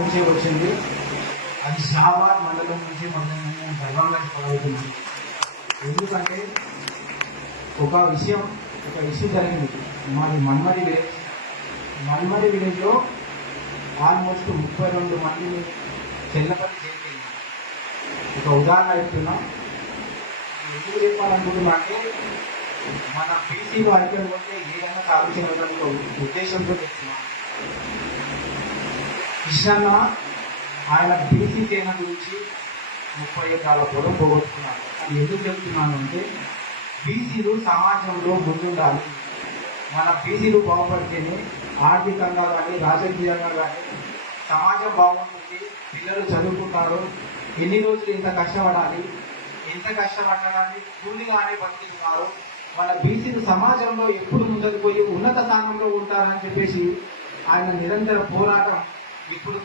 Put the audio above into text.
నుంచి వచ్చింది. అది షాబాద్ మండలం నుంచి మనం గర్వంగా చెప్పగలుగుతున్నాం. ఎందుకంటే ఒక విషయం జరిగింది. మాది మన్మడి విలేజ్లో ఆల్మోస్ట్ 32 మందిని చెల్లపల్లి చేరుకుంది. ఒక ఉదాహరణ ఇస్తున్నాం. ఎందుకు చెప్పాలనుకుంటున్నా అంటే మన బీసీలో ఐక్యం ఉంటే ఏదైనా సాధించగలగడం ఉద్దేశంతో చెప్తున్నాం. కృష్ణన్న ఆయన బీసీ సేన గురించి 30 ఎకరాల పొలం పోగొట్టుకున్నారు. అది ఎందుకు చెప్తున్నాను అంటే బీసీలు సమాజంలో ముందుండాలి. మన బీసీలు బాగుపడితేనే ఆర్థికంగా కానీ రాజకీయంగా కానీ సమాజం బాగుంటుంది. పిల్లలు చదువుకుంటారు. ఎన్ని రోజులు ఎంత కష్టపడడానికి కూలిగానే బతుకుతున్నారు. మన బీసీలు సమాజంలో ఎప్పుడు ముందుకు పోయి ఉన్నత స్థానంలో ఉంటారని చెప్పేసి ఆయన నిరంతర పోరాటం ఇప్పుడు